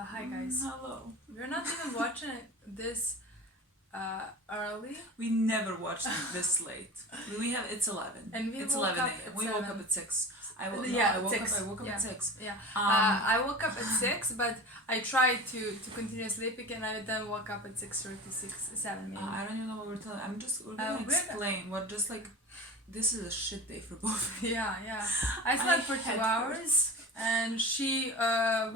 Hi guys. Hello. We're not even watching this early. We never watched it this late. It's 11. And it's woke 11 up a.m. at We 7. woke up at 6. I woke up Yeah. at 6. Yeah. I woke up at 6, but I tried to continue sleeping, and I then woke up at 6:36, 7 maybe. I don't even know what we're telling. We're gonna explain what this is a shit day for both. Yeah. I slept for 2 hours, and she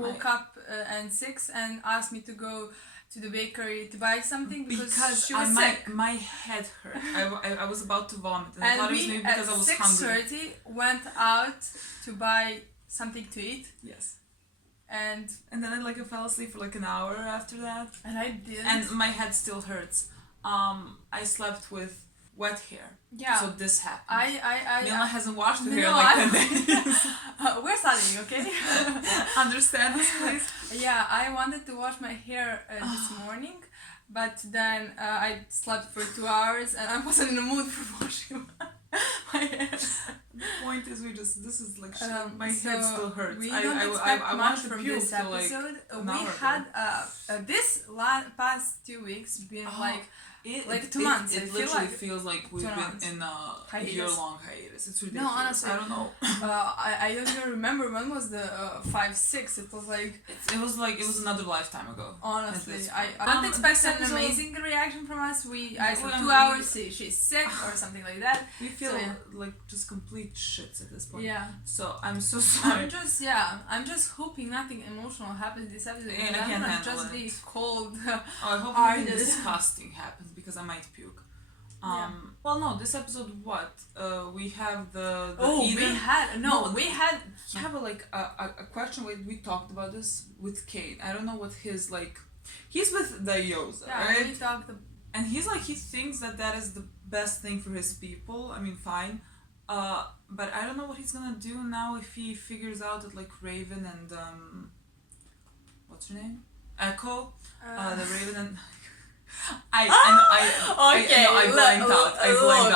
woke up at 6 and asked me to go to the bakery to buy something because she was sick. My head hurt. I was about to vomit, and I thought it was maybe because I was hungry. At 6:30 went out to buy something to eat. Yes. And then I fell asleep for an hour after that. And I didn't. And my head still hurts. I slept with wet hair. Yeah. So this happened. Milena hasn't washed her hair in 10 days. We're studying, okay? Understand us, please. Yeah, I wanted to wash my hair this morning, but then I slept for 2 hours and I wasn't in the mood for washing my hair. The point is, my head still hurts. We don't expect much from this episode. We had this past 2 weeks been 2 months. It literally feels like we've been in a year-long hiatus. It's ridiculous. No, honestly, I don't know. I don't even remember when was the 5-6. It was it was another lifetime ago. Honestly, I don't expect an amazing reaction from us. I said 2 hours. She's sick or something like that. We feel like just complete shits at this point. Yeah. So I'm so sorry. I'm just hoping nothing emotional happens this episode. And I can't handle just it. be cold. I hope nothing disgusting happens because I might puke. Well, no, this episode we have the we have a question. We talked about this with Kate. I don't know what his he's with the Yosa, right? We talked and he's he thinks that is the best thing for his people. I mean, fine. But I don't know what he's gonna do now if he figures out that Raven and what's her name? Echo, the Raven and I blanked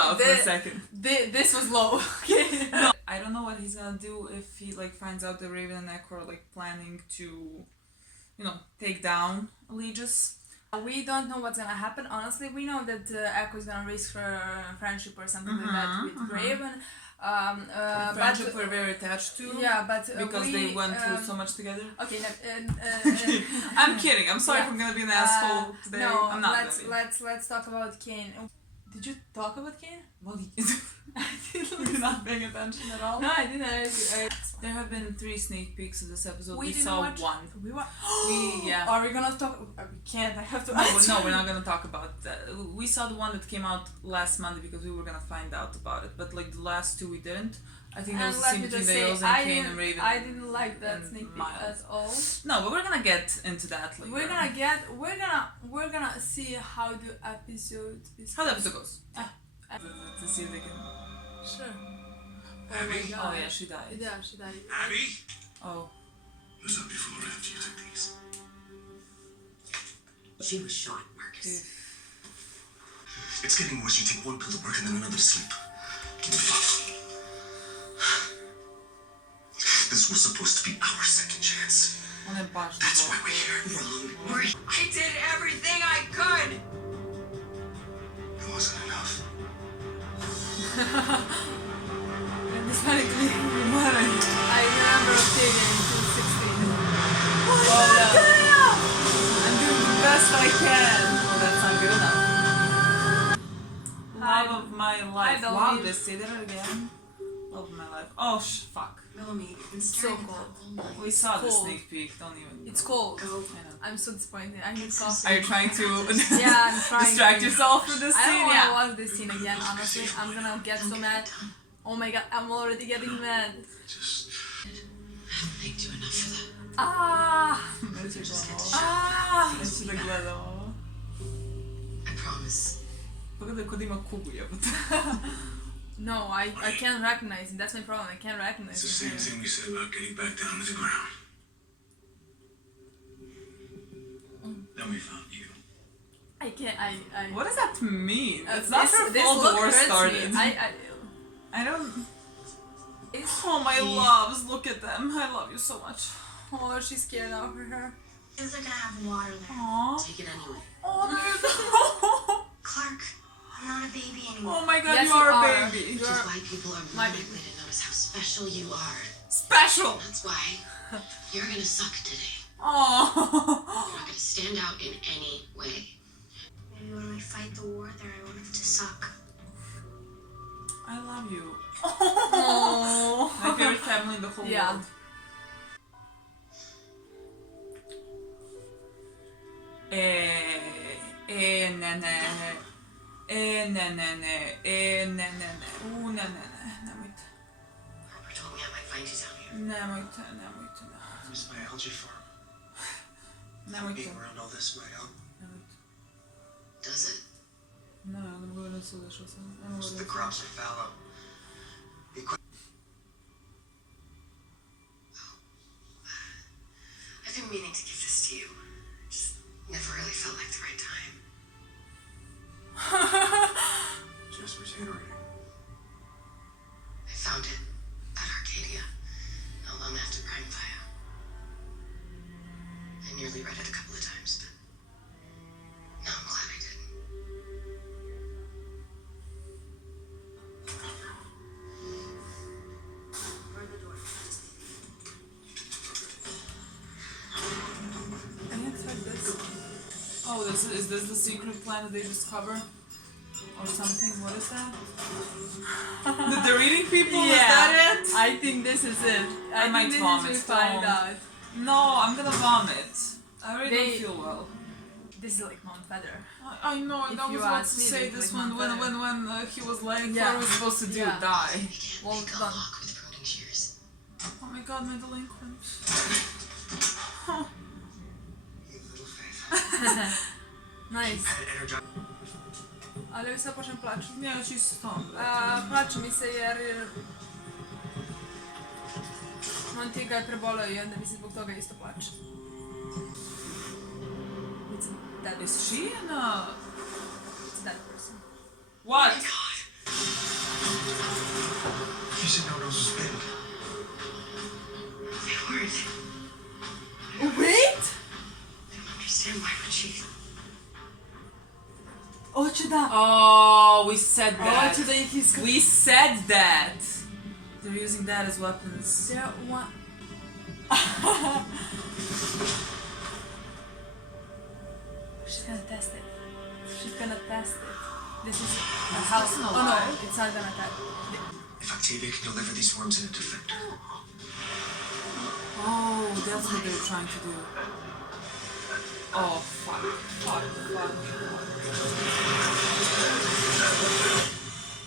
out for a second. This was low. Okay. No, I don't know what he's gonna do if he finds out that Raven and Echo are planning to, take down Legis. We don't know what's gonna happen. Honestly, we know that Echo is gonna risk her friendship or something like that with Raven. Friendship we're very attached to. Yeah, but because they went through so much together. Okay, I'm kidding. I'm sorry if I'm gonna be an asshole today. No, I'm not. Let's talk about Kane. Did you talk about Kane? Well, you're not paying attention at all. No, I didn't. There have been 3 sneak peeks of this episode. We saw one. Are we gonna talk? We can't. I have to. No, we're not gonna talk about that. We saw the one that came out last Monday because we were gonna find out about it. But the last 2 we didn't. I think there was a scene between the Yosa and Kane and Raven. I didn't like that sneak peek at all. No, but we're gonna get into that later. We're gonna see how the episode is. How the episode goes. To see if they can. Sure. Abby? Oh yeah, she died. Yeah, she died. Abby? Oh. Was that before or after you took these? She was shot, Marcus. It's getting worse. You take one pill to work and then another to sleep. Give me 5. This was supposed to be our second chance. That's why we're here. I did everything I could! It wasn't enough. And this funny to me. I remember Octavia in 2016. I'm doing the best I can. Well, that's not good enough. Love of my life. Wow, just say that again. Love of my life. Oh, fuck. Bellamy, it's so cold. We saw the sneak peek. Don't even. It's cold. Go. I'm so disappointed. I need coffee. Are you trying to I'm trying distract yourself from this scene? I don't want to watch this scene again, honestly. I'm gonna get so mad. Oh my god, I'm already getting mad. I I haven't thanked you enough for that. I promise. No, I can't recognize him. That's my problem. I can't recognize It's the same thing we said about getting back down to the ground. Then we found you. I can't. What does that mean? It's not her this fault the look war hurts started. Me. I don't. Oh my loves, look at them. I love you so much. Oh, she's scared now for her. They're gonna have water there. Aww. Take it anyway. Oh, Clark, I'm not a baby anymore. oh my god, Yes, you are you a are. baby. Which is why people are more my likely baby. to notice how special you are. Special. That's why you're gonna suck today. Oh. You're not gonna stand out in any way. Maybe when we fight the war there, I won't have to suck. I love you. Oh. My favorite family in the whole Yeah. world. Ne. Nemojte. Harper told me I might find you down here. Nemojte. This my algae farm. Nemojte. Being around all this might help. Does it? Ne mogu da se udešao sam. Most of the crops are fallow. I've been meaning to give this to you. Just never really felt like the right time. Jasper's handwriting. I found it at Arcadia, not long after Prime Fire. I nearly read it a couple of times, but now I'm glad I didn't. Or the door. I didn't expect this. Oh, is this the secret plan that they discover? Or something? What is that? The reading people? Yeah. Is that it? I think this is it. I might think vomit, this is we find don't. out. No, I'm gonna vomit. I really They- don't feel well. This is like Mount Feather. I know, If I was you about to ask me, say it's this like one not when he was like, Yeah. what are we supposed to do? Yeah. Die. We can't Well make a done. lock with pruning shears. Oh my god, my delinquent. You little faith. Nice. Energize. Ale już zapoczę placz. Nie, ci stąd. Plače mi se jer Montiga je preboleo i onda mi se zbog toga isto plače. It's a dead, Is she in a... it's a dead person. What? You said no one else was big. They weren't. Wait! I don't understand why would she. Oće da. Oh, we said that. Oće da ih iska... We said that. They're using that as weapons. Yeah, one... She's gonna test it. She's gonna test it. This is a house. That's not Oh no, alive. it's not gonna test. If Octavia can deliver these worms in a defector, Oh, that's what they're trying to do. Oh, fuck.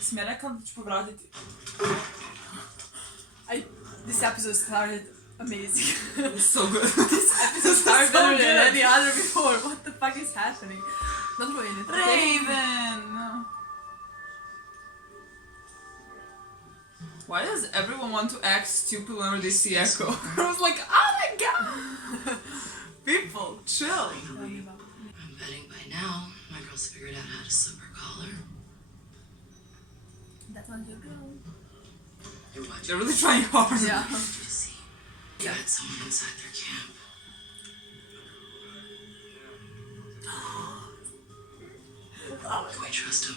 Smije rekam da ću povratiti. This episode started amazing. It's so good. This episode started so better than good. any other before. What the fuck is happening? Not really. Raven! Why does everyone want to act stupid whenever they see Echo? I was like, oh my god! People, chill. I'm betting by now my girl's figured out how to slip her collar. That's not your girl. you're watching. They're really trying hard. Yeah. You see, you had someone inside their camp. Can we trust him?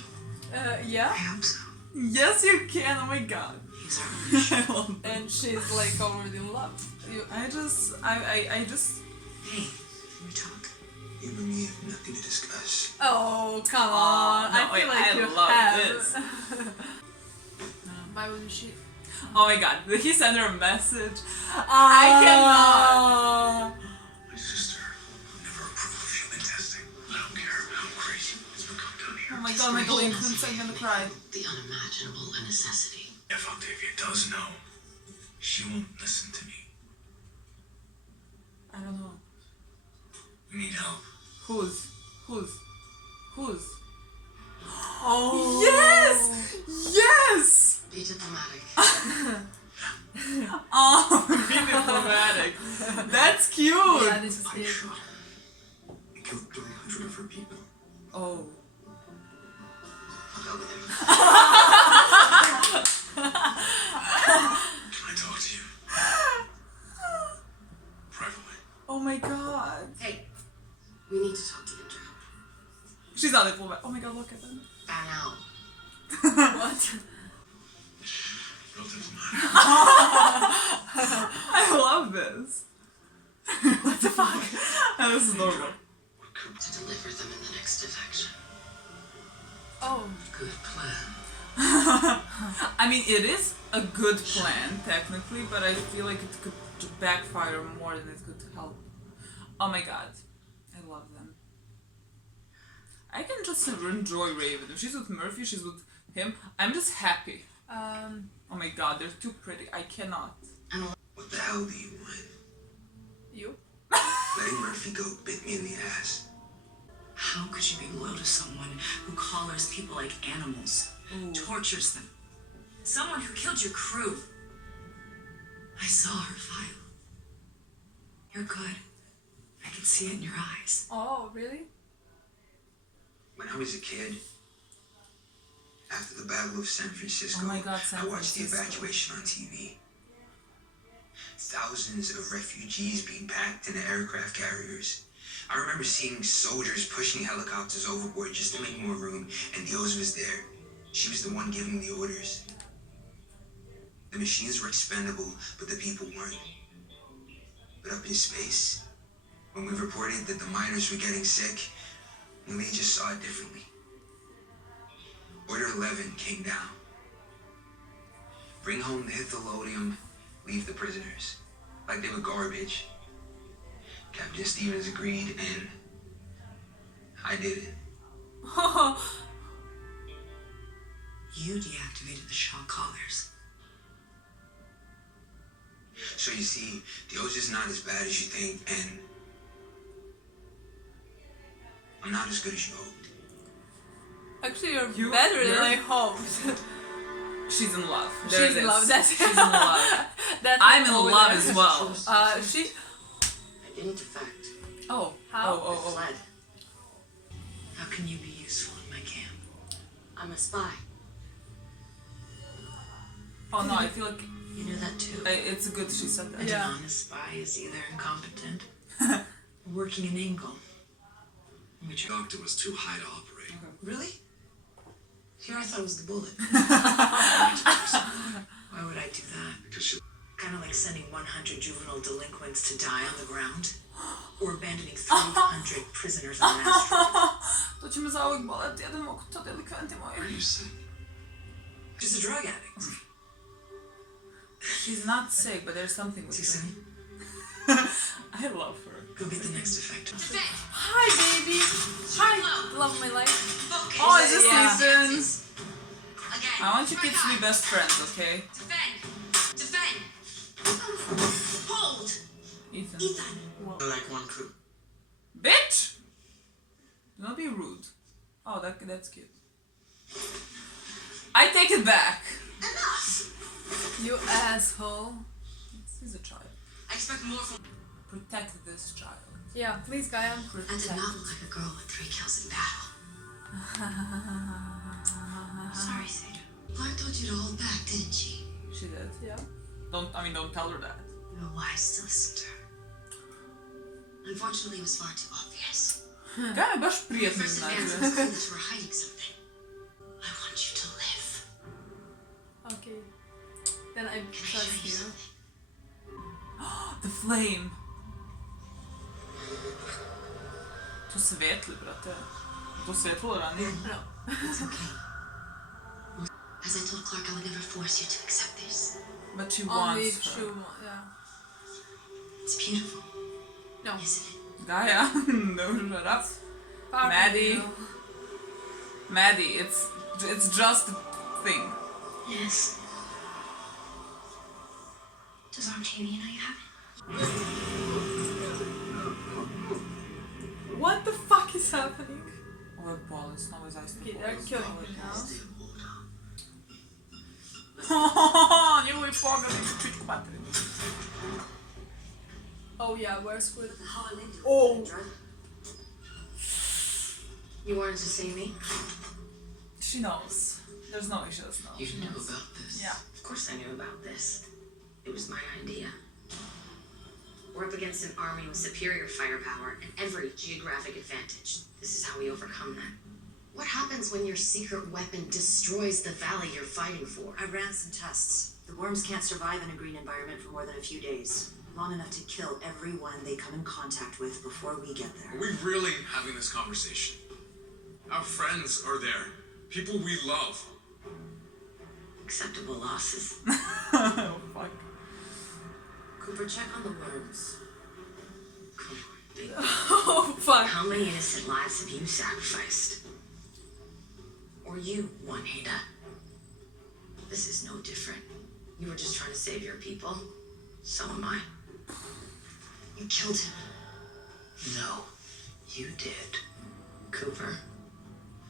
Yeah. I hope so. Yes, you can. Oh my god. He's our only shot. I love that. And she's like already in love. I just. Hey, can we talk? You and me have nothing to discuss. Oh, come Oh, on. no, I feel like I you love have. this. Why would she? Oh my god. Did he send her a message? I cannot. My sister will never approve of human testing. I don't care how crazy it's become down here. Oh my god, my delinquents, I'm gonna cry. The unimaginable a necessity. If Octavia does know, she won't listen to me. I don't know. We need help. Who's? Oh. Yes! Yes! Be diplomatic. Oh, be diplomatic. That's cute. Yeah, this is I it. shot her. I killed 300 of her people. Oh. I'll go with him. Can I talk to you? Privately. Oh my god. Hey, We need to talk to Indra. She's not diplomat. Oh my god, look at them. Ban out. What? Real diplomat. I love this. What the fuck? This is normal. To deliver them in the next defection. Oh. Good plan. I mean, it is a good plan, technically, but I feel like it could backfire more than it could help. Oh my god. I love them. I can just enjoy Raven. If she's with Murphy, she's with him. I'm just happy. Oh my god, they're too pretty. I cannot. What the hell do you want? You? Letting Murphy go bit me in the ass. How could you be loyal to someone who collars people like animals, tortures them? Someone who killed your crew. I saw her file. You're good. I can see it in your eyes. Oh, really? When I was a kid, after the Battle of San Francisco, Oh my God, San I watched the Francisco. evacuation on TV. Thousands of refugees being packed into aircraft carriers. I remember seeing soldiers pushing helicopters overboard just to make more room, and Dios was there. She was the one giving the orders. The machines were expendable, but the people weren't. But up in space, when we reported that the miners were getting sick, we just saw it differently. Order 11 came down. Bring home the hithylodium, leave the prisoners. Like they were garbage. Captain Stevens agreed, and I did it. You deactivated the shock collars. So you see, the ocean's not as bad as you think, and I'm not as good as you hoped. Actually, you're better than I hoped. She's in love. She's in love. That's She's in love. That's I'm in over love there. as well. She. I didn't defect. Oh. How? Oh. Fled. How can you be useful in my camp? I'm a spy. Oh no, I feel like You knew that too. it's good she said that. Yeah. An honest spy is either incompetent or working an angle. Which The doctor was too high to operate. really? Here I thought it was the bullet. Why would I do that? Because she... Kind of like sending 100 juvenile delinquents to die on the ground, or abandoning 300 prisoners on an asteroid. To ci mrzałek boleć, jeden mógł to delikwenty moje. Are you sick? Just a drug addict. She's not sick, but there's something with Too her. soon? I love her. Go get the next effect. Defend. Hi, baby. Hi, love of my life. Focus. Oh, is this Yeah. Ethan? Again. I want you kids to be best friends, okay? Defend. Defend. Hold. Ethan. Ethan! Like one crew. Bitch! Do not be rude. Oh, that's cute. I take it back. Enough. You asshole. He's a child. I expect more from. Protect this child. Yeah, please, Gaia. I did not look like a girl with 3 kills in battle. Sorry, Seda. Clark told you to hold back, didn't she? She did. Yeah. Don't tell her that. You were wise to listen to her. Unfortunately, it was far too obvious. Gaja baš prijetno First advance znači. was clear that you were hiding something. I want you to live. Okay. Then I Can I trust show you you. something? The flame. To svetli, brate. To svetlo ranije. No. It's okay. As I told Clark, I would never force you to accept this. But she Only wants if she her. wants. Yeah. It's beautiful, No. isn't it? Gaia, no, shut up. Power Maddie. girl. Maddie, it's just a thing. Yes. Does Octavia know you have it? What the fuck is happening? Ove bolest, ovo je zaista Okay, they're bolest. killing Ovo je him now. bolest. Njegovi pogledi su pičku materinu. Oh yeah, where's Squid? Oh. You wanted to see me? She knows. There's no way she doesn't know. You She knew knows. about this. Yeah. Of course I knew about this. It was my idea. We're up against an army with superior firepower and every geographic advantage. This is how we overcome that. What happens when your secret weapon destroys the valley you're fighting for? I ran some tests. The worms can't survive in a green environment for more than a few days. Long enough to kill everyone they come in contact with before we get there. Are we really having this conversation? Our friends are there. People we love. Acceptable losses. Oh, fuck. Cooper, check on the worms. Come on, big. Oh, fuck. How many innocent lives have you sacrificed? Or you, Juanita? This is no different. You were just trying to save your people. So am I. You killed him. No, you did. Cooper.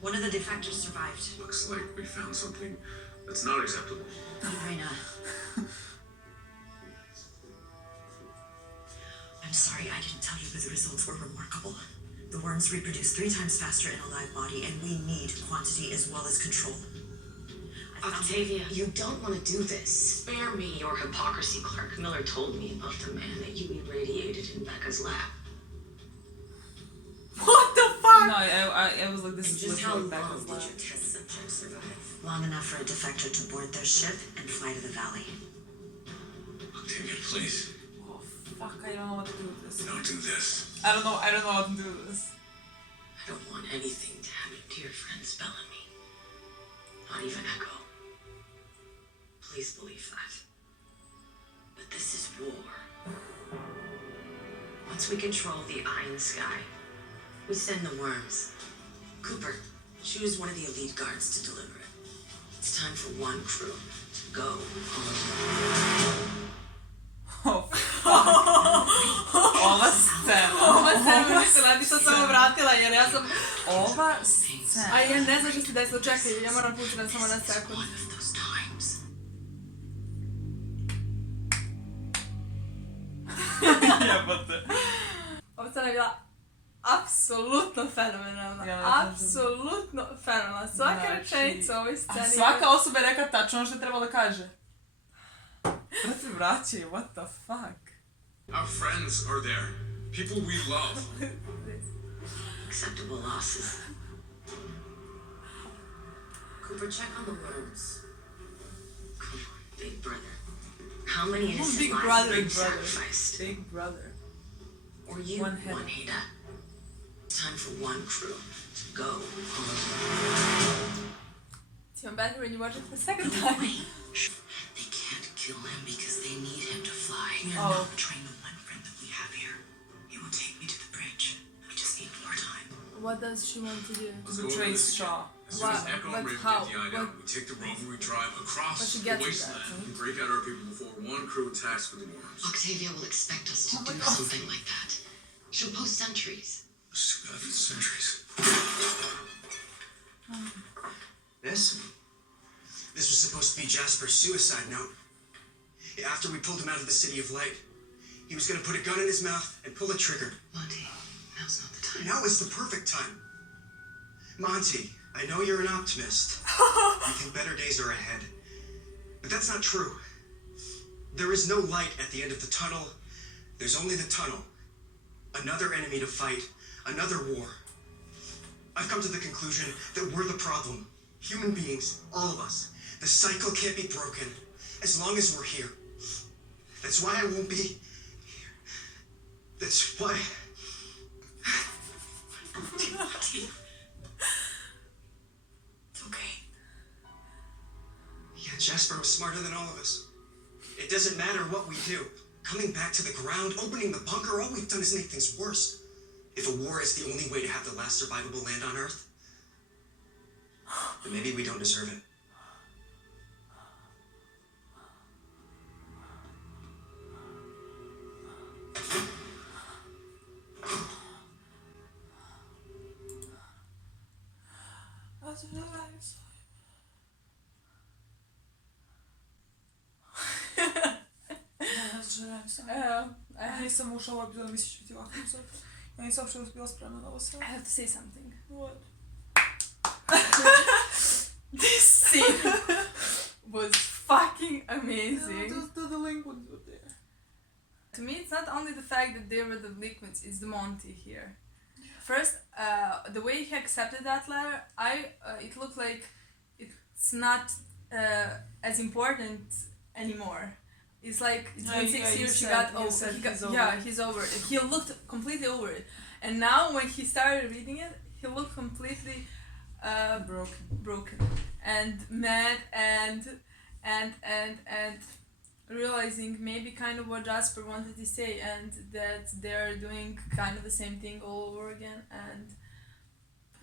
One of the defectors survived. Looks like we found something that's not acceptable. Milena. I'm sorry I didn't tell you, but the results were remarkable. The worms reproduce 3 times faster in a live body, and we need quantity as well as control. Octavia, you don't want to do this. Spare me your hypocrisy, Clark. Miller told me about the man that you irradiated in Becca's lab. What the fuck? No, I was like, this is Just how literally long Becca's did lab. your test subject survive? Long enough for a defector to board their ship and fly to the valley. Octavia, please, Oh, fuck, I don't know what to do with this. don't do this. I don't know what to do with this. I don't want anything to happen to your friends, Bellamy. Not even Echo. Please believe that. But this is war. Once we control the eye in the sky, we send the worms. Cooper, choose one of the elite guards to deliver it. It's time for one crew to go home. Oh, fuck. Ova scena. Ova scena, mislila, ja bi sad samo vratila jer ja sam... Ova scena. A ja ne znam što se desilo, čekaj, ja moram pustiram samo na sekund. One of those times. Jebote. Ova scena je bila apsolutno fenomenalna. Ja, apsolutno fenomenalna. Svaka znači, rečenica u ovoj sceni. A svaka osoba je rekla tačno ono što je trebalo da kaže. Brate, vraćaj, what the fuck? Our friends are there. People we love. Acceptable losses. Cooper, check on the worms. Come on, big brother. How many innocent Big lives brother, have you big brother. sacrificed? Big brother. Or you, One head. Juanita? It's time for one crew to go home. It's even better when you watch it the second time. They can't kill him because they need him to fly. We are Oh. not betraying the one friend that we have here. He will take me to the bridge. We just need more time. What does she want to do? Let's go Betray over this. Shaw. As soon as What- Echo but and Raven how? get the eye out, we take the rover, we drive But across she the gets to wasteland that, and break out our people before one crew attacks with the worms. Octavia will expect us to Oh my do God. something like that. She'll post sentries. It's too bad for the centuries. This was supposed to be Jasper's suicide note. After we pulled him out of the City of Light, he was going to put a gun in his mouth and pull a trigger. Monty, now's not the time. Now is the perfect time. Monty, I know you're an optimist. You think better days are ahead. But that's not true. There is no light at the end of the tunnel. There's only the tunnel. Another enemy to fight. Another war. I've come to the conclusion that we're the problem. Human beings, all of us. The cycle can't be broken as long as we're here. That's why I won't be here. That's why... It's okay. Yeah, Jasper was smarter than all of us. It doesn't matter what we do. Coming back to the ground, opening the bunker, all we've done is make things worse. If a war is the only way to have the last survivable land on Earth, then maybe we don't deserve it. I Nisam ušla u epizod, misliš će biti ovako epizod. Ja nisam uopšte bila spremna na ovo sve. have to say something. What? This scene was fucking amazing. The delinquents were there. To me, it's not only the fact that they were the liquids, it's the Monty here. First, the way he accepted that letter, it looked like it's not as important anymore. It's like it's been 6 years. He's over it. He looked completely over it, and now when he started reading it, he looked completely broken, and mad, and realizing maybe kind of what Jasper wanted to say, and that they're doing kind of the same thing all over again, and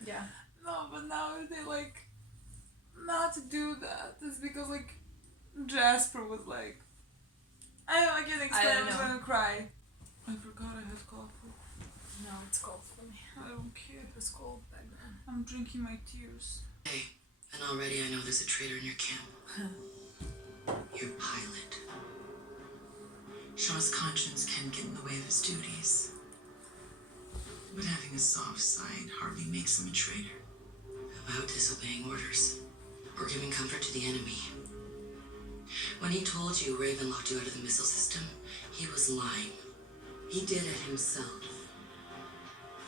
yeah. No, but now they like not to do that. It's because like Jasper was like, I can't explain. I'm gonna cry. I forgot I had coffee. No, it's cold for me. I don't care. It was cold back then. I'm drinking my tears. Hey, and already I know there's a traitor in your camp. Your pilot. Shaw's conscience can get in the way of his duties. But having a soft side hardly makes him a traitor. About disobeying orders, or giving comfort to the enemy. When he told you Raven locked you out of the missile system, he was lying. He did it himself.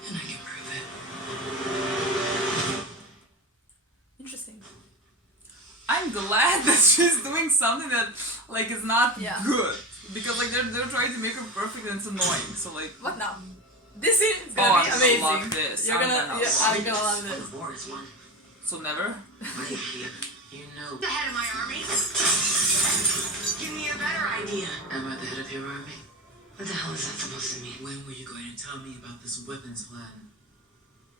And I can prove it. Interesting. I'm glad that she's doing something that like is not good. Because like they're trying to make her perfect and it's annoying. So like what now? This is gonna be amazing. Love this. I'm gonna love this. War is one. So never? You know the head of my army. Give me a better idea. Am I the head of your army? What the hell is that supposed to mean? When were you going to tell me about this weapons plan?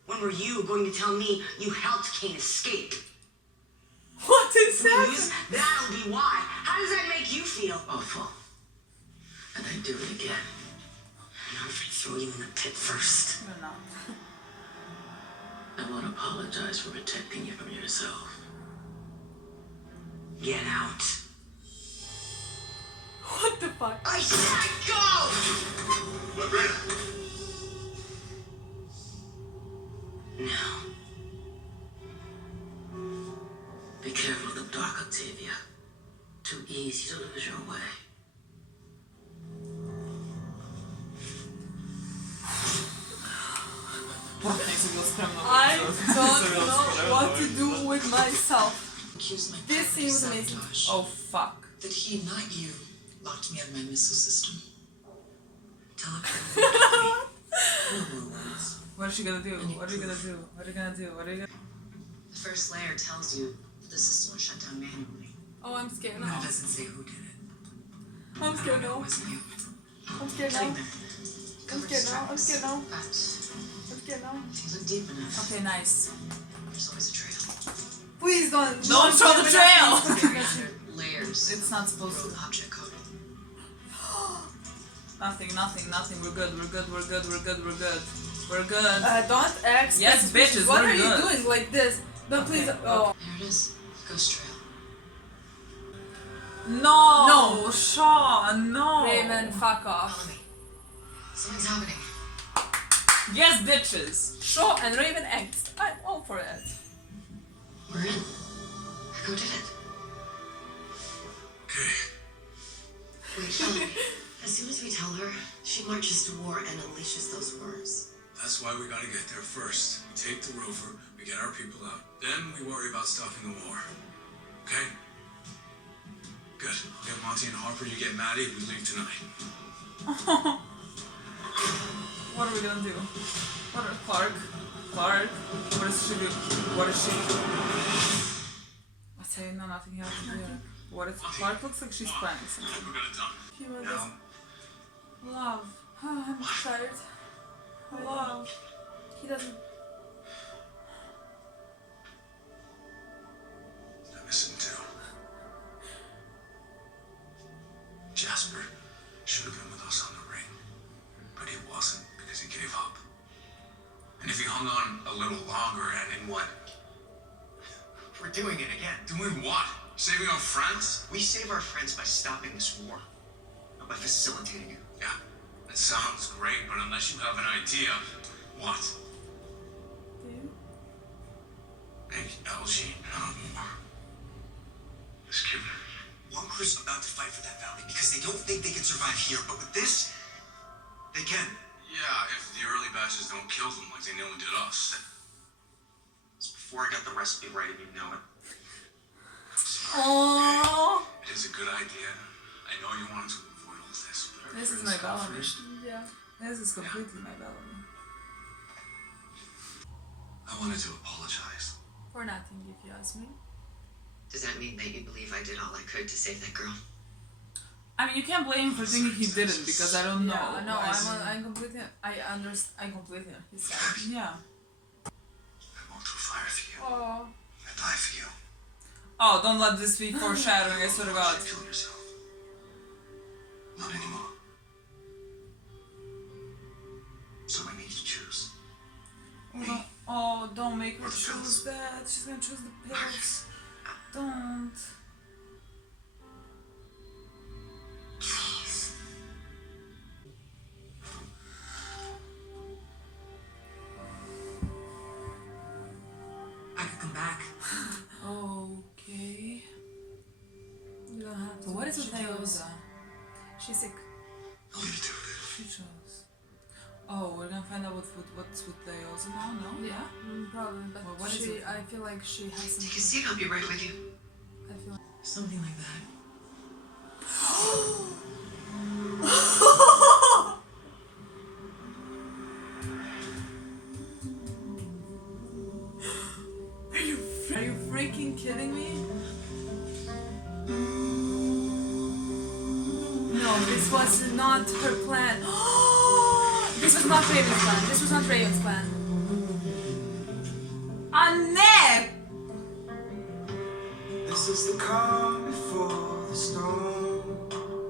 When were you going to tell me you helped Kane escape? What is that? Please, that'll be why. How does that make you feel? Awful. And I'd do it again. And I'm afraid to throw you in the pit first. You're not. I won't apologize for protecting you from yourself. Get out. What the fuck? I said go! Milena! No. Be careful of the dark, Octavia. Too easy to lose your way. I don't know what to do with myself. This seems amazing. Oh fuck. That he, not you, locked me out of my missile system. Tell her. No more words. What is she gonna do? What are you gonna do? What are you gonna do? What are you gonna The first layer tells you that the system was shut down manually. Oh, I'm scared But now. it doesn't say who did it. I'm scared No, now. it wasn't you. I'm scared now. I'm scared now. I'm scared now. But I'm scared now. if you look deep enough, Okay, nice. there's always a trail. Please don't. Don't show the trail! 300 layers. It's not supposed to. Rogue object code. Nothing. We're good. We're good. Don't ask. Yes, bitches, What we're are you good. doing like this? Don't please. Oh. There it is. Ghost trail. No, Shaw, no. Raven, fuck off. Follow me. Something's happening. Yes, bitches. Shaw and Raven acts. I'm all for it. We're in. Who did it? Okay. Wait, tell me. As soon as we tell her, she marches to war and unleashes those worms. That's why we gotta get there first. We take the rover, we get our people out. Then we worry about stopping the war. Okay? Good. I'll get Monty and Harper, you get Maddie, we leave tonight. What are we gonna do? Clark? What does she do? What is she? I say no, nothing he has to do. What is Clark looks like she's planning something. We're gonna done. He was Now, Love. I'm tired. Love. He doesn't. I miss him too. Jasper should have been with us on the ring, but he wasn't because he gave up. And if he hung on a little longer, and in what? We're doing it again. Doing what? Saving our friends? We save our friends by stopping this war, not by facilitating it. Yeah, that sounds great, but unless you have an idea, what? Hey, LG, not more. Excuse me. Walker's about to fight for that valley because they don't think they can survive here, but with this, They can. Yeah, if the early batches don't kill them like they nearly did us. It's before I got the recipe right, and you know it. Oh. It is a good idea. I know you wanted to avoid all this, but our This is friends my Bellamy. first. Yeah. This is completely my Bellamy. I wanted to apologize. For nothing, if you ask me. Does that mean that you believe I did all I could to save that girl? I mean, you can't blame him for thinking he didn't because I don't know. Yeah, no, I'm completely. I understand. I completely. He said. Yeah. I walked through fire for you. Oh. I die for you. Oh, don't let this be foreshadowing, I swear to God. Kill yourself. Not anymore. So I need to choose. Oh, don't make her Or the choose pills. that. She's gonna choose the pills. Don't. I could come back. Okay. You don't have to. But what is with She chose. Leosa? She's sick. I'll leave it to it. She chose. Oh, we're gonna find out what's with Leosa now? No? Yeah. Probably, but Well, what is she. it? I feel like she has something. Take a seat, I'll be right with you. I feel. Like Something like that. Are you freaking kidding me? No, this was not her plan. This was not Raven's plan. This was not Raven's plan. Annette! This is the calm before the storm.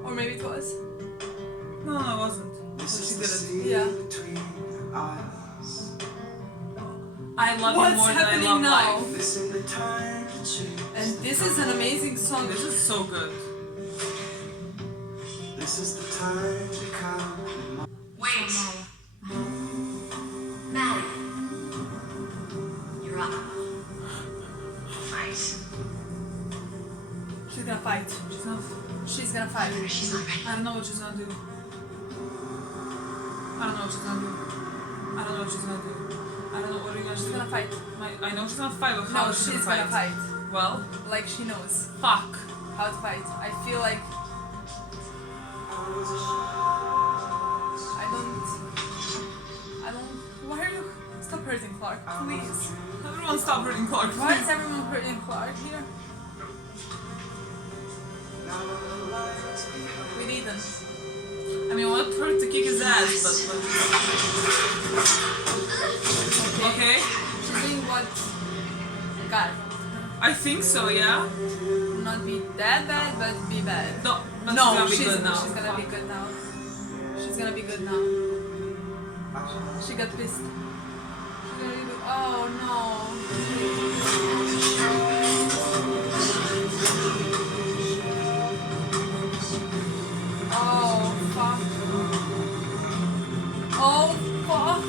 Or maybe it was. No, it wasn't. This She is the did it. sea Yeah. between your eyes. I love What's you more than I happening love now? life. This is the time to change. And this is an amazing song. This is so good. This is the time to come. Wait. Maddie. You're up. Fight. She's gonna fight. She's gonna fight. She's not ready. I don't know what she's gonna do. I don't know what she's gonna do. I don't know what she's gonna do. I don't know what are you gonna She's do. gonna fight. I know she's gonna fight, but how No, is she she's gonna gonna fight? fight. Well, Like she knows fuck. how to fight. I feel like I don't. Why are you? Stop hurting Clark, please. Everyone stop hurting Clark. Why is everyone hurting Clark here? We need them. I mean, what hurt to kick his ass, but okay. She's doing what? God. I think so, yeah. Not be that bad, but be bad. No, but No, she's gonna be good now. She's gonna be good now. She's gonna be good now. She got pissed. She's gonna be good. Oh no. Oh fuck. Oh fuck.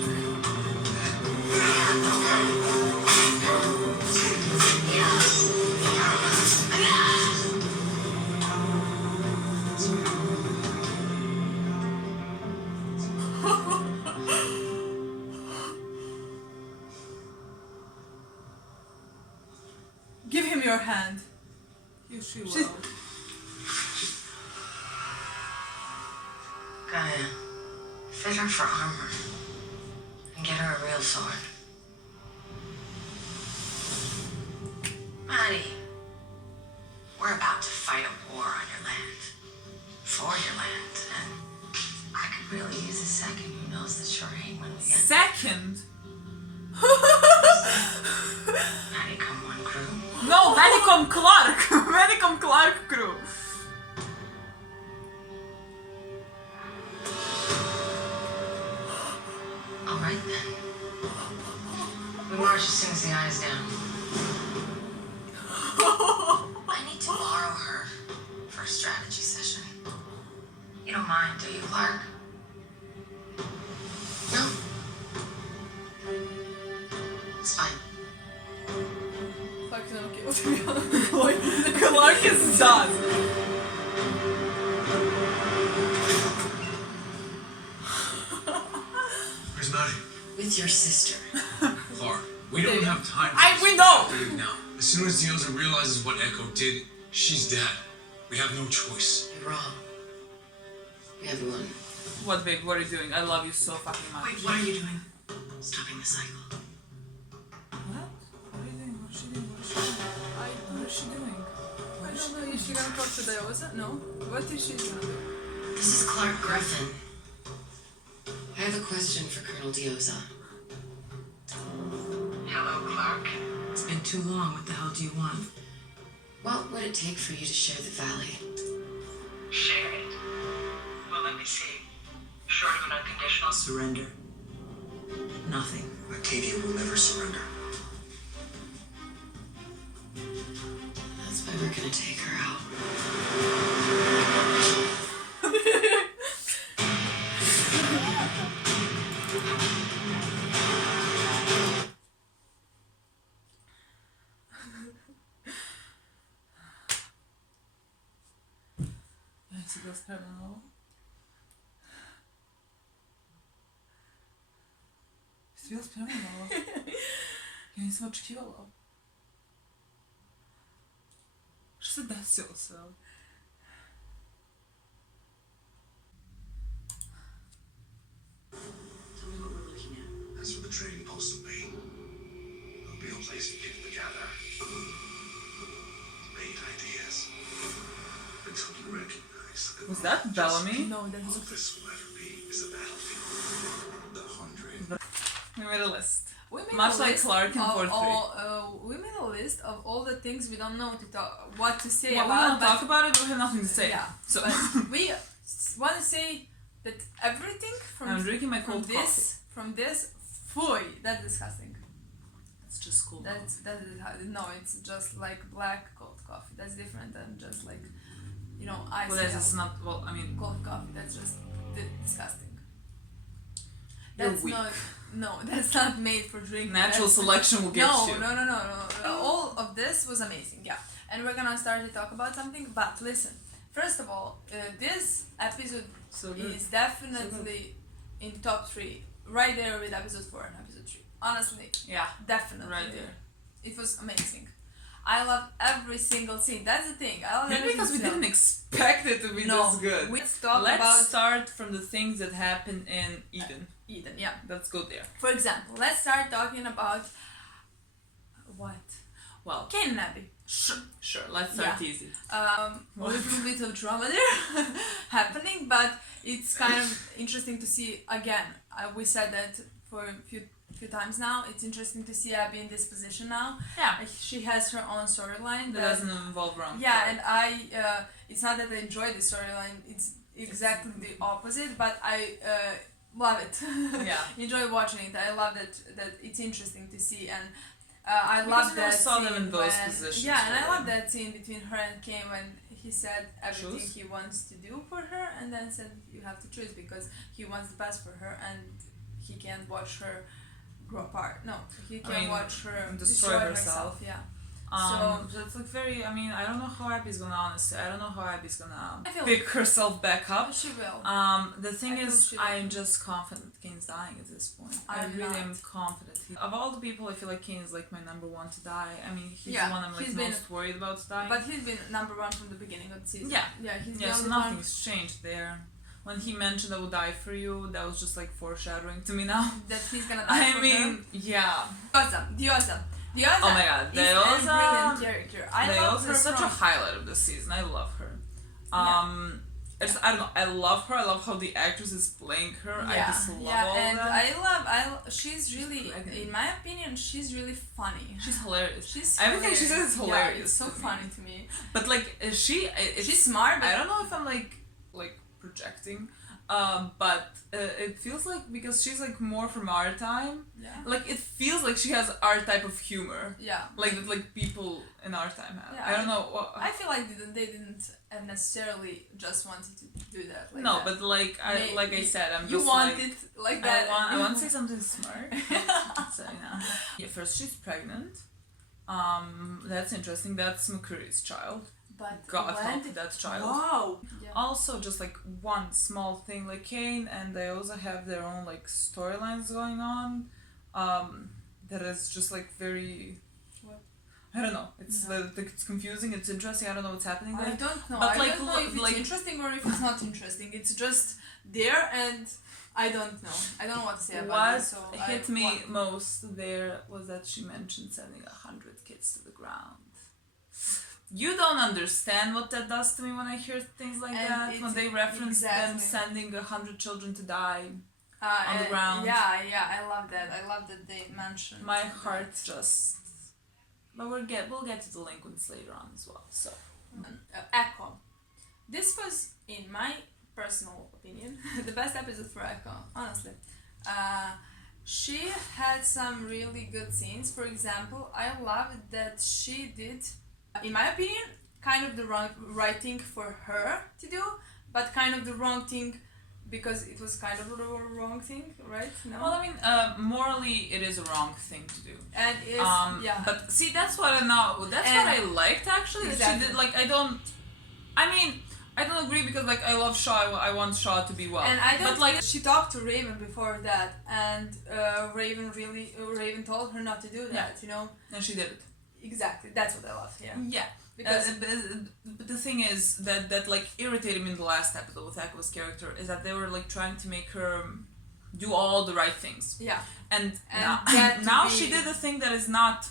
Give him your hand. Yes, she will. She's- Gotta fit her for armor and get her a real sword. Maddie, we're about to fight a war on your land. For your land. And I could really use a second who knows the terrain when we get Second? Maddie, come one crew. No, Medicom Clark! Medicom Clark crew. All right then. We march as soon as the eye is down. I need to borrow her for a strategy session. You don't mind, do you, Clark? No? It's fine. Clark is okay with me. Clark is done. with your sister. Clark, we don't have time We know! now. As soon as Diosa realizes what Echo did, she's dead. We have no choice. You're wrong. We have one. What, babe? What are you doing? I love you so fucking much. Wait, what are you doing? Stopping the cycle. What? What are you doing? What's she doing? What is she doing? I don't know. Is she gonna talk to Diosa? No. What is she gonna do? This is Clark Griffin. I have a question for Colonel Diosa. Hello, Clark. It's been too long. What the hell do you want? What would it take for you to share the valley? Share it. Well, let me see. Short of an unconditional surrender. Nothing. Octavia will never surrender. That's why we're gonna take her out. Ja si ga spremno ovo. Jesi bila spremna na ovo? Ja nisam očekivala ovo. Što se desilo sve ovo? Tell me what we're looking at. That's where the trading post will be. It'll be a place for people to gather. Debate ideas. Until you recognize that Was that Bellamy? No, that's all this will ever be is a battlefield. The 100. We made a list. We made Much a like list Clark in of 4-3. we made a list of all the things we don't know what to say Well, about. we don't talk about it, but we have nothing to say. Yeah, So but we want to say that everything I'm drinking my cold coffee. from this, phoy, that's disgusting. It's just cool. No, it's just like black cold coffee. That's different than just like, ice. Well, it's not. Well, I mean, cold coffee. That's just disgusting. You're That's weak. that's not made for drinking. Natural selection will get you. No. All of this was amazing, yeah. And we're gonna start to talk about something, but listen. First of all, this episode So good. is definitely in top 3, right there with episode 4 and episode 3. Honestly, Yeah. definitely. Right there. It was amazing. I love every single scene. That's the thing. I love Maybe everything because we film. didn't expect it to be this good. Let's talk Let's about start from the things that happen in Eden. Eden, yeah. Let's go there. For example, let's start talking about what? Well, Cain and Abby. sure. Let's start Yeah. easy. A little bit of drama there happening, but it's kind of interesting to see again. We said that for a few times now. It's interesting to see Abby in this position now. Yeah. She has her own storyline That doesn't involve wrong. Yeah, and it's not that I enjoy the storyline. It's exactly the opposite, but I love it. Yeah. Enjoy watching it. I love that it's interesting to see, and I Because love we never that saw them scene in those when, positions, yeah, and I really. love that scene between her and Cain when he said everything Choose? he wants to do for her, and then said you have to choose because he wants the best for her, and he can't watch her grow apart. No, he can watch her destroy herself. Yeah. So it's like very. I mean, I don't know how Abby's gonna honestly. I don't know how Abby's gonna I feel pick herself back up. She will. The thing I feel is, she will. I'm just confident Kane's dying at this point. I I'm really am not. confident. Of all the people, I feel like Kane is like my number one to die. I mean, he's Yeah, the one I'm like he's been- most worried about dying. But he's been number 1 from the beginning of the season. Yeah. Yeah, he's Yeah, the so only one. nothing's changed there. When he mentioned I would die for you, that was just like foreshadowing to me now. That he's gonna die I for mean, yeah. her. Diosa. Oh my god, is a Diosa. brilliant character. I love Diosa her is such a from- highlight of the season. I love her. I don't know. I love her. I love how the actress is playing her. I just love all and that. she's really, in my opinion, she's really funny. She's hilarious. She's Everything she says is Yeah, hilarious. it's so to me. funny to me. But like, She's smart, but I don't know if I'm like projecting, but it feels like because she's like more from our time. yeah. Like it feels like she has our type of humor. Yeah. Like that, like people in our time have. Yeah, I don't know. I feel like they didn't necessarily just wanted to do that. Like no, that. but like I said, I'm You just want like, it like that. I want to say something smart. So, yeah, first she's pregnant. That's interesting. That's McCreary's child. But God when help did- that child. Wow. Yeah. Also, just like one small thing, like Kane and Diosa have their own like storylines going on. that is just like very. What? I don't know. It's it's confusing. It's interesting. I don't know what's happening there. I don't know. But I don't know if it's interesting or if it's not interesting. It's just there, and I don't know. I don't know what to say about it. So what hit me most there was that she mentioned sending 100 kids to the ground. You don't understand what that does to me when I hear things like that. When they reference them sending 100 children to die on the ground. Yeah, I love that. I love that they mentioned. My heart just. But we'll get to the delinquents later on as well. So. Echo. This was, in my personal opinion, the best episode for Echo. Honestly, she had some really good scenes. For example, I loved that she did, in my opinion, kind of the right thing for her to do, but kind of the wrong thing because it was kind of the wrong thing, right? No? Well, I mean, morally, it is a wrong thing to do. And it's, But see, that's what I know. That's what I liked actually. Exactly. That she did. Like, I don't agree because like I love Shaw. I want Shaw to be well. And I don't. But like she talked to Raven before that, and Raven told her not to do that. You know. And she did it. Exactly. That's what I love. Yeah. Yeah. Because but the thing is that like irritated me in the last episode with Echo's character is that they were like trying to make her do all the right things. Yeah. And now she did a thing that is not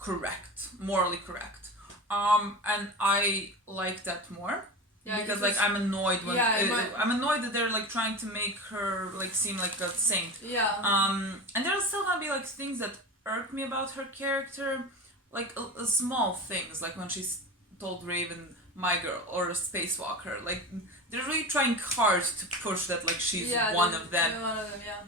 correct, morally correct. And I like that more. Yeah, because like I'm annoyed when I'm annoyed that they're like trying to make her like seem like a saint. Yeah. And there's still gonna be like things that irk me about her character, like small things, like when she told Raven "my girl" or a spacewalker. Like they're really trying hard to push that like she's one of them.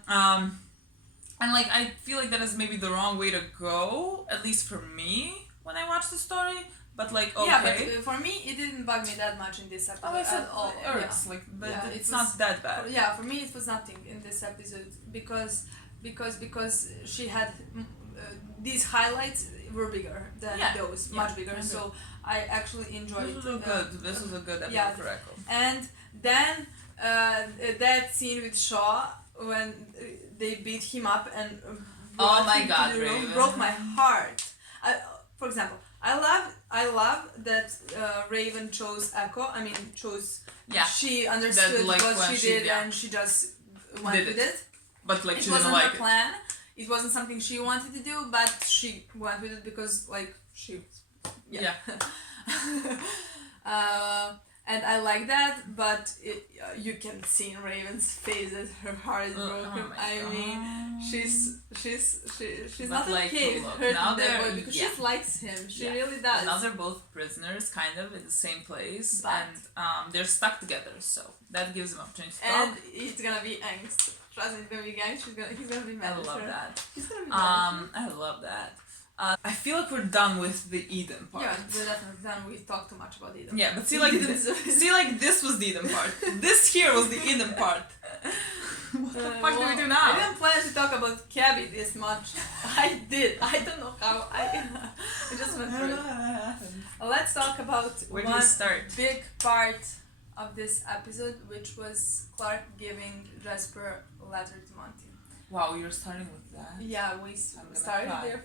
And like I feel like that is maybe the wrong way to go, at least for me when I watch the story. But like okay. Yeah, but for me it didn't bug me that much in this episode at all. It irks, like it's not that bad. Yeah, for me it was nothing in this episode because she had these highlights were bigger than those, much bigger. So I actually enjoyed. This was a good episode for Echo. And then that scene with Shaw when they beat him up and broke my heart. For example, I love that Raven chose Echo. I mean, she understood that, like, what she did and she just went with it. But like it she wasn't didn't like her plan. It wasn't something she wanted to do, but she went with it because like she. Yeah. And I like that, but you can see in Raven's face that her heart is broken. I mean, she's not a kid hurting that boy because she likes him. She really does. Now they're both prisoners, kind of in the same place, and they're stuck together. So that gives them opportunity to talk. And it's gonna be angst. Trust me, it's gonna be angst. He's gonna be mad. I love that. He's gonna be mad. I love that. I feel like we're done with the Eden part. Yeah, we're definitely done. We talked too much about Eden. Yeah, but see, like this was the Eden part. This here was the Eden part. What the fuck do we do now? I didn't plan to talk about Cabby this much. I did. I don't know how. I just went through it. Let's talk about one big part of this episode, which was Clark giving Jasper a letter to Monty. Wow, you're starting with that? Yeah, we started there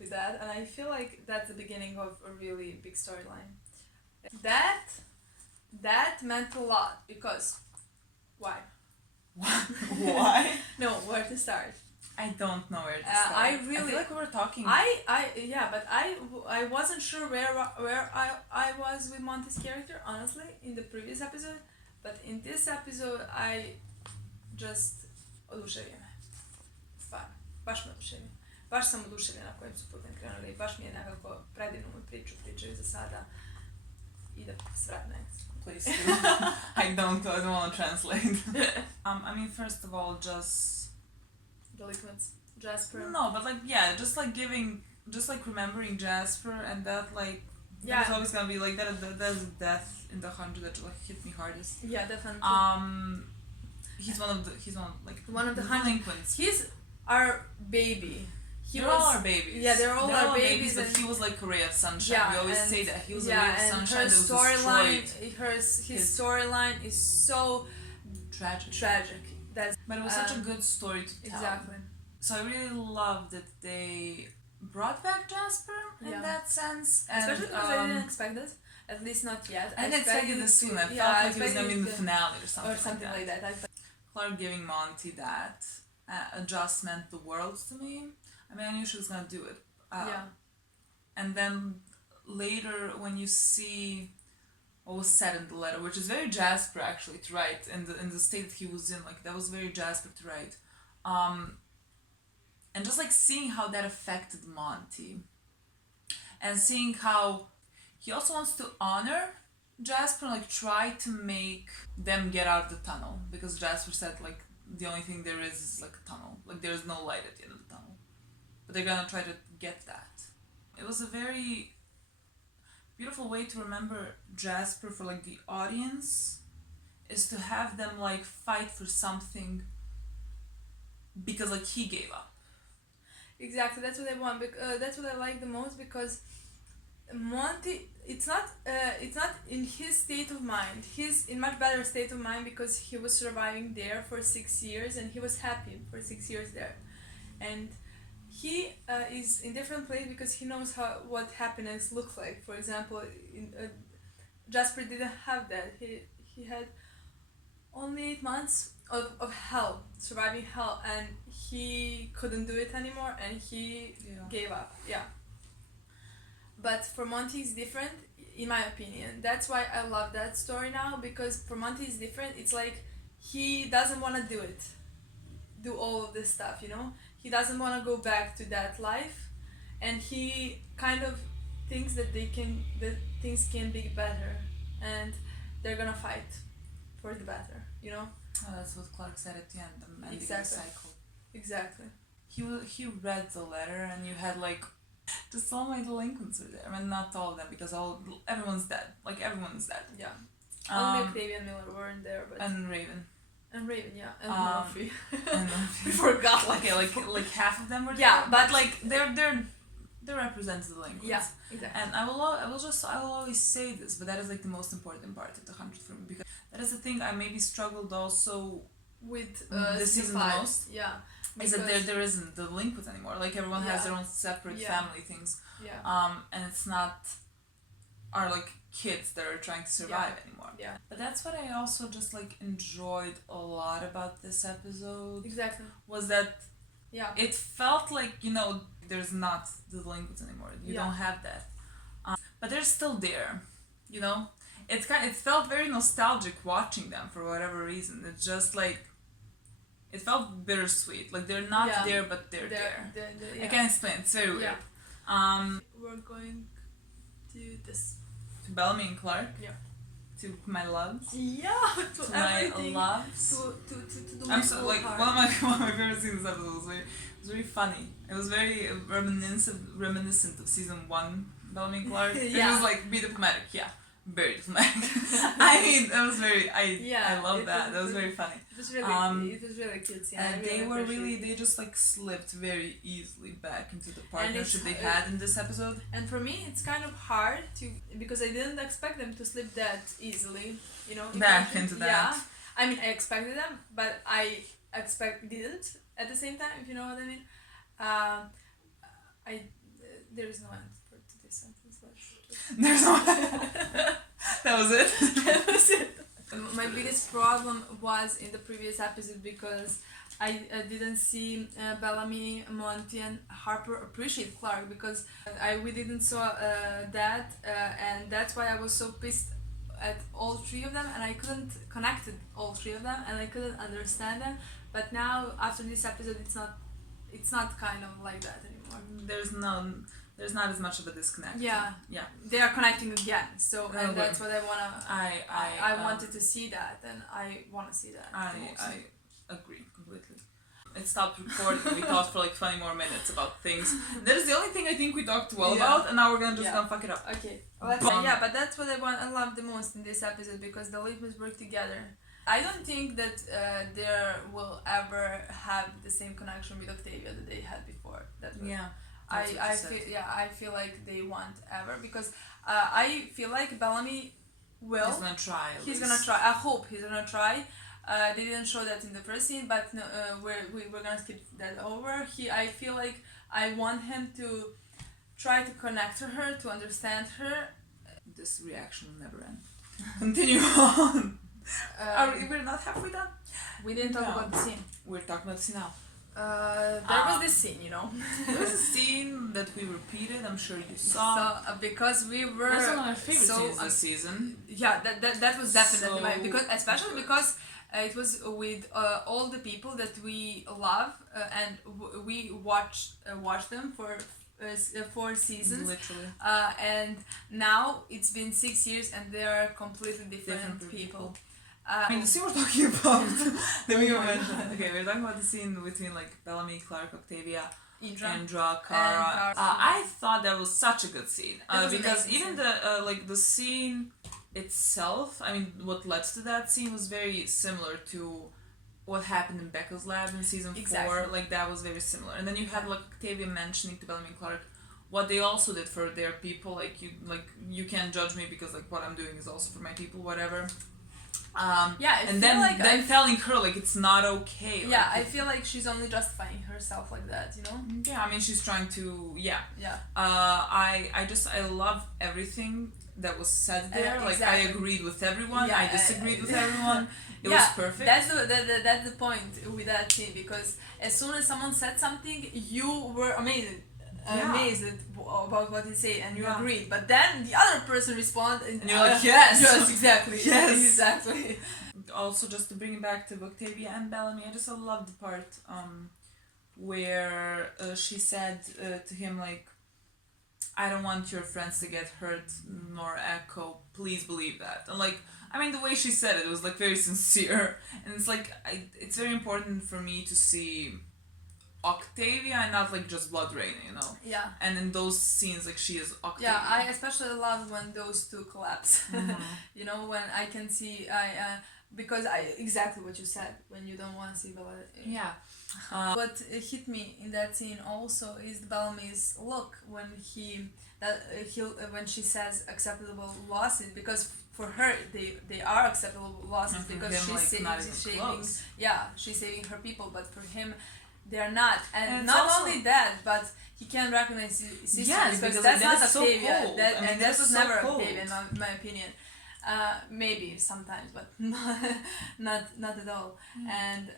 with that, and I feel like that's the beginning of a really big storyline. That meant a lot because why? Why? No, where to start? I don't know where to start. I feel like we were talking. But I wasn't sure where I was with Monty's character, honestly, in the previous episode, but in this episode I just oduševio me. Stvarno, baš me oduševio. Baš sam oduševljena kojim su putem krenuli i baš mi je nekako predivnu mu pričaju za sada i da svrat next. Please do. I don't want to translate. I mean, first of all, just delinquents, Jasper. No, but like just like remembering Jasper and that like there's always gonna be like there's a death in the 100 that like hit me hardest. Yeah, definitely. He's one of the delinquents. He's our baby. They're all our babies. Yeah, they're all our babies. But he was like a ray of sunshine. We always say that he was a ray of sunshine that was destroyed. His storyline is so tragic. But it was such a good story to tell. Exactly. So I really love that they brought back Jasper in that sense. And, especially because I didn't expect it. At least not yet. I didn't expect it this soon. I felt like it was going to be in the finale or something like that. Clark giving Monty that just meant the world to me. I mean, I knew she was going to do it. And then later, when you see what was said in the letter, which is very Jasper actually to write, in the state that he was in, like that was very Jasper to write. And just like seeing how that affected Monty, and seeing how he also wants to honor Jasper, like try to make them get out of the tunnel, because Jasper said like the only thing there is like a tunnel, like there's no light at the end of the tunnel, but they're gonna try to get that. It was a very beautiful way to remember Jasper for like the audience, is to have them like fight for something because like he gave up. Exactly, that's what I want. That's what I like the most, because Monty, it's not in his state of mind. He's in much better state of mind because he was surviving there for 6 years and he was happy for 6 years there, and he is in different place because he knows what happiness looks like. For example, Jasper didn't have that. He had only 8 months of hell, surviving hell, and he couldn't do it anymore, and he gave up. But for Monty it's different, in my opinion. That's why I love that story now, because for Monty it's different. It's like he doesn't want to do all of this stuff, you know? He doesn't want to go back to that life, and he kind of thinks that things can be better, and they're gonna fight for the better, you know? Oh, that's what Clark said at the end, the ending of the cycle. Exactly. He read the letter, and you had like just all my delinquents were there. I mean, not all of them, because everyone's dead. Like everyone's dead. Yeah. Only Octavia and Miller weren't there, but and Raven. And Raven, yeah, and Murphy. And Murphy. We forgot. Okay, like half of them were there. Yeah, but like they're represented delinquents. Yeah, exactly. And I will always say this, but that is like the most important part of the 100 for me, because that is the thing I maybe struggled also with this season the most. Yeah. Is that there isn't the delinquents anymore. Like everyone has their own separate family things. Yeah. And it's not our like kids that are trying to survive anymore. Yeah. But that's what I also just like enjoyed a lot about this episode. Exactly. Was that it felt like, you know, there's not the delinquents anymore. You don't have that. But they're still there, you know? It felt very nostalgic watching them for whatever reason. It's just like it felt bittersweet. Like they're not there, but they're there. I can't explain. It's very weird. We're going to this. To Bellamy and Clark. Yeah. To my loves. Yeah. To my loves. To I'm so like one of my favorite scenes this episode was very funny. It was very reminiscent of season 1 Bellamy and Clark. It was like be diplomatic. Yeah. Very diplomatic. I mean, that was very. I love that. That was very funny. It was really cute. Yeah, and they just like slipped very easily back into the partnership they had in this episode. And for me, it's kind of hard because I didn't expect them to slip that easily. You know, back into that. Yeah, I mean, I expected them, but I didn't at the same time. If you know what I mean. There is no end to this sentence. There's no. That was it. That was it. My biggest problem was in the previous episode because I didn't see Bellamy, Monty, and Harper appreciate Clark, because we didn't saw that, and that's why I was so pissed at all 3 of them, and I couldn't connect all 3 of them, and I couldn't understand them. But now after this episode, it's not kind of like that anymore. There's not as much of a disconnect. Yeah. They are connecting again. So and that's what I wanna. I wanted to see that, and I wanna see that. I agree completely. It stopped recording. We talked for like 20 more minutes about things. That is the only thing I think we talked well about, and now we're gonna gonna fuck it up. Okay. Well, but that's what I love the most in this episode, because the Litmans work together. I don't think that there will ever have the same connection with Octavia that they had before. I feel like they won't ever, because I feel like Bellamy will. He's gonna try. He's gonna try. I hope he's gonna try. They didn't show that in the first scene, but no, we're gonna skip that over. I feel like I want him to try to connect to her, to understand her. This reaction will never end. Continue on. We're not halfway done? We didn't talk about the scene. We're talking about the scene now. There was this scene, you know. There was a scene that we repeated, I'm sure you saw. So, because we were... That's one of my favorite scenes this season. Yeah, that was definitely my... Especially because it was with all the people that we love and we watched them for 4 seasons. Literally. And now it's been 6 years and they are completely different people. I mean, the scene we're talking about, let me mention. Okay, we're talking about the scene between like Bellamy, Clark, Octavia, Indra, Kara. I thought that was such a good scene because even the scene itself, I mean, what led to that scene was very similar to what happened in Becca's lab in season 4. Like that was very similar. And then you had like Octavia mentioning to Bellamy and Clark what they also did for their people. Like you can't judge me because like what I'm doing is also for my people, whatever. And then telling her like it's not okay. Like, yeah, I feel like she's only justifying herself like that, you know. Yeah, I mean she's trying to I love everything that was said there. Like I agreed with everyone. I disagreed with everyone. It was perfect. That's the point with that scene, because as soon as someone said something, you were amazed about what he said and you agreed, but then the other person responded and you're like yes exactly. Also, just to bring it back to Octavia and Bellamy, I love the part where she said to him like, I don't want your friends to get hurt nor Echo, please believe that. And like, I mean the way she said it was like very sincere, and it's like it's very important for me to see Octavia and not like just blood rain, you know. Yeah. And in those scenes, like she is Octavia. Yeah, I especially love when those two collapse. You know, when I can see because exactly what you said, when you don't want to see Bella. Yeah. What hit me in that scene also is Bellamy's look when when she says acceptable losses, because for her they are acceptable losses because him, she's saving her people, but for him they're not, and not only that, but he can't recognize his sister because that's not Octavia. So that was never so Octavia in my opinion. Maybe sometimes, but not at all. And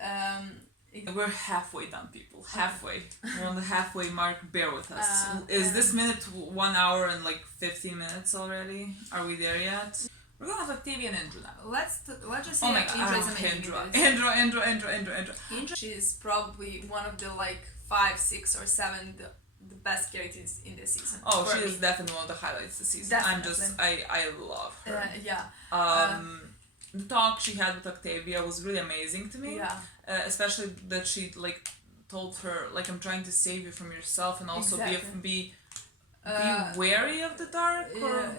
we're halfway done, people. Halfway. We're on the halfway mark. Bear with us. Is this minute 1 hour and like 15 minutes already? Are we there yet? We're gonna have Octavia and Indra now. Let's just say Indra is amazing. Indra. She's probably one of the like 5, 6, or 7 the best characters in this season. Oh, she is definitely one of the highlights this season. Definitely. I love her. The talk she had with Octavia was really amazing to me. Yeah. Especially that she like told her like, I'm trying to save you from yourself and also be wary of the dark, or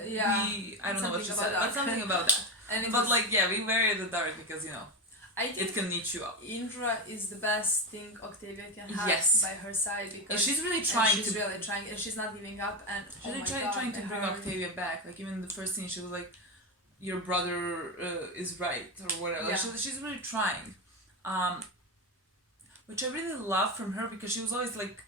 I don't know what she said, but something about that. But like be wary of the dark because you know it can eat you up. Indra is the best thing Octavia can have by her side, because she's really trying and she's not giving up, and she's trying to bring Octavia back. Like even in the first scene she was like, your brother is right or whatever. Like, she's really trying, which I really love from her, because she was always like,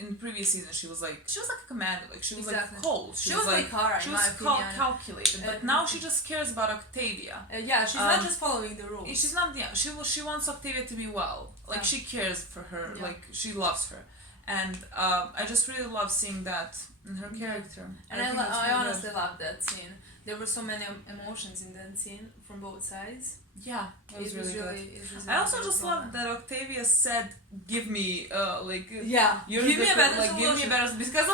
in previous seasons she was like a commander, like she was like cold, she was like Kara, she was calculated, but now she just cares about Octavia. She's not just following the rules. She's not. She wants Octavia to be well, like she cares for her, like she loves her, and I just really love seeing that in her character. And I honestly love that scene. There were so many emotions in that scene from both sides. Yeah, it was really good. I also just love that Octavia said, "Give me give me a better solution." Give me a better, because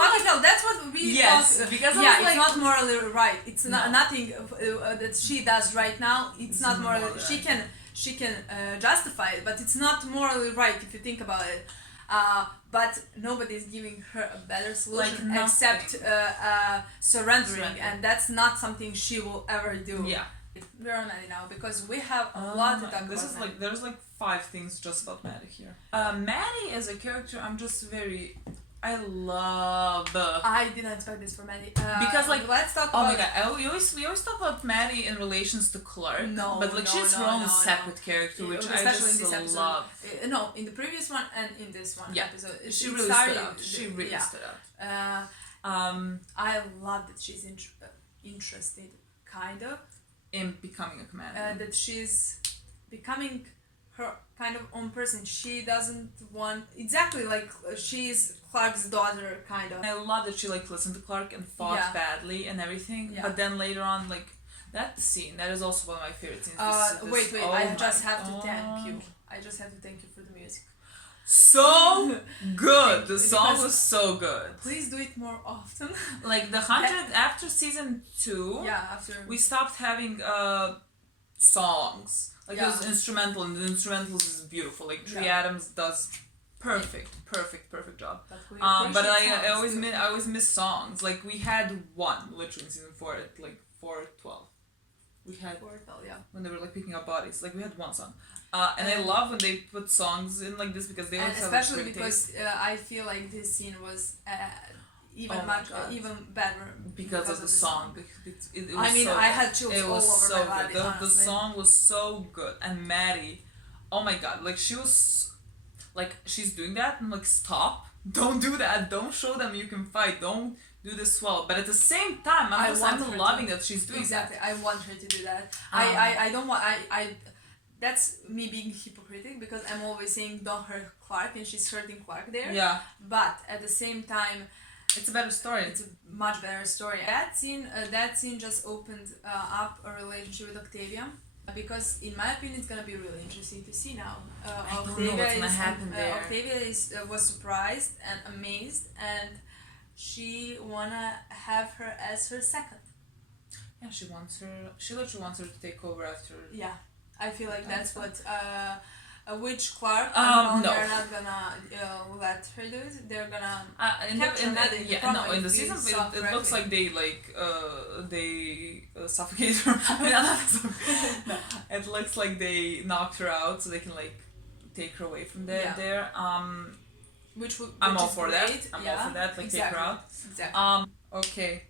that's what we thought. Because it's not morally right. It's nothing that she does right now. It's not morally. She can justify it, but it's not morally right if you think about it. But nobody's giving her a better solution except surrendering, and that's not something she will ever do. Yeah. We're on Maddie now because we have a lot to talk about. There's like 5 things just about Maddie here. Maddie as a character, I love the... I didn't expect this for Maddie. Because like... Let's talk oh about... my god, we always talk about Maddie in relations to Clark. No, but like she's her own separate character, which especially I just in this episode. love. No, in the previous one and in this one episode. She really stood out. She really stood out. I love that she's interested, kind of. In becoming a commander. That she's becoming her kind of own person. She doesn't want... Exactly, like, she's Clark's daughter, kind of. I love that she, like, listened to Clark and fought badly and everything. Yeah. But then later on, like, that scene, that is also one of my favorite scenes. Wait, I just have to thank you. I just have to thank you for the music. So good. The song was so good. Please do it more often. Like the 100 after season 2. Yeah, after we stopped having songs. Like it was instrumental, and the instrumentals is beautiful. Like Tree Adams does perfect job. But I always miss songs. Like we had one literally in season 4 at like 4:12. We had 4:12, when they were like picking up bodies. Like we had one song. And I love when they put songs in like this because they always have especially a great because I feel like this scene was even better because of the song. It was I mean, so I had chills all over my body. The song was so good, and Maddie, oh my god, like she was, like she's doing that, and like stop, don't do that, don't show them you can fight, don't do this well. But at the same time, I'm loving that she's doing exactly. that. I want her to do that. I don't want that's me being hypocritical because I'm always saying don't hurt Clark, and she's hurting Clark there. Yeah. But at the same time, it's a better story. It's a much better story. That scene just opened up a relationship with Octavia, because in my opinion it's gonna be really interesting to see now. Octavia was surprised and amazed, and she wanna have her as her second. Yeah, she literally wants her to take over after. Yeah, I feel like that's what. Which Clark, no, they're not gonna let her do it. They're gonna in the season it looks like they suffocate her. I mean, no, it looks like they knocked her out so they can like take her away from there. I'm all for that. I'm all for that. Like take her out. Exactly. Okay,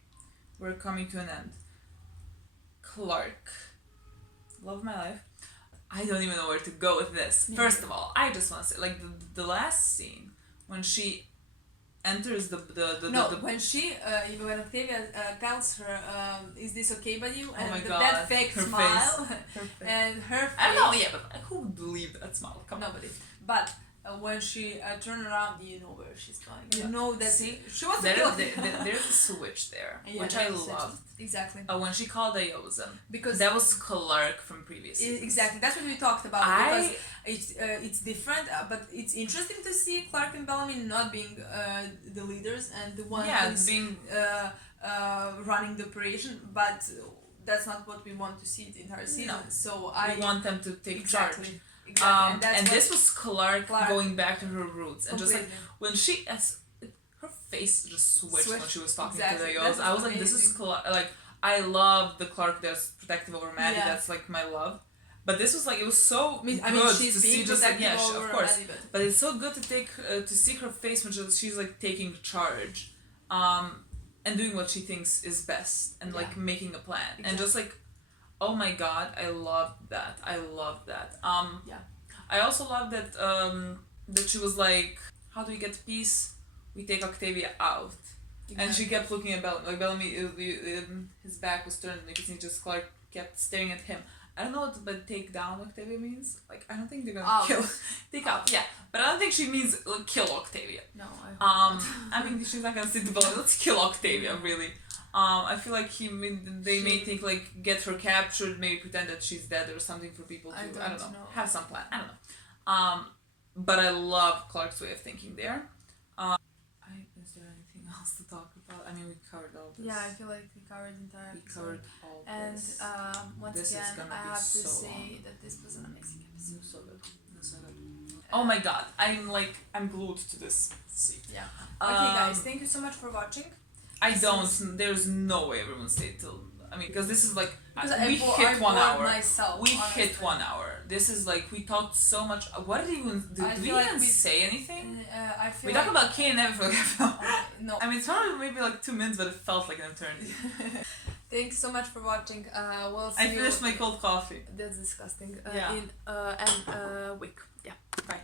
we're coming to an end. Clark, love of my life. I don't even know where to go with this. Yeah. First of all, I just want to say, like the last scene when she enters when Octavia tells her, "Is this okay by you?" And that fake her smile, face. and her face. I don't know, but who would believe that smile? Nobody. But when she turned around, you know where she's going. You know that she wants to kill him. There's a switch there, which I loved. Exactly. When she called Ayozen, because that was Clark from previous seasons. Exactly, that's what we talked about. Because it's different, but it's interesting to see Clark and Bellamy not being the leaders and the one who's being running the operation, but that's not what we want to see the entire season. No. So we want them to take charge. Exactly. And this was Clark going back to her roots, and just like when she her face just switched when she was talking to the Ayozen. I was like, this is Clark. Like I love the Clark that's protective over Maddie. Yeah. That's like my love. But this was like it was so good she's to see just like of course. Maddie, but it's so good to take to see her face when she's like taking charge, and doing what she thinks is best and like making a plan and just like. Oh my god, I love that. I also love that that she was like, how do we get peace? We take Octavia out. Exactly. And she kept looking at Bellamy. Like Bellamy, his back was turned and you can see just Clark kept staring at him. I don't know what take down Octavia means. Like, I don't think they're gonna kill... Take out, yeah. But I don't think she means like, kill Octavia. No, I mean, she's not gonna sit the Bellamy. Let's kill Octavia, really. I feel like they may think like get her captured, maybe pretend that she's dead or something for people to I don't know. Have some plan. I don't know. But I love Clark's way of thinking there. Is there anything else to talk about? I mean, we covered all this. Yeah, I feel like we covered the entire episode. And this. Once this again, I have to say that this was an amazing episode. So good. Oh my god, I'm glued to this seat. Yeah. Okay, guys, thank you so much for watching. There's no way everyone stayed till I mean, because this is like we hit 1 hour. Myself, we hit 1 hour. This is like we talked so much. What did we even say anything? I feel we talked about Kane and never forgot. No. I mean, it's probably maybe like 2 minutes, but it felt like an eternity. Thanks so much for watching. We'll see I finished my cold coffee. That's disgusting. Yeah. In a week. Yeah. Bye.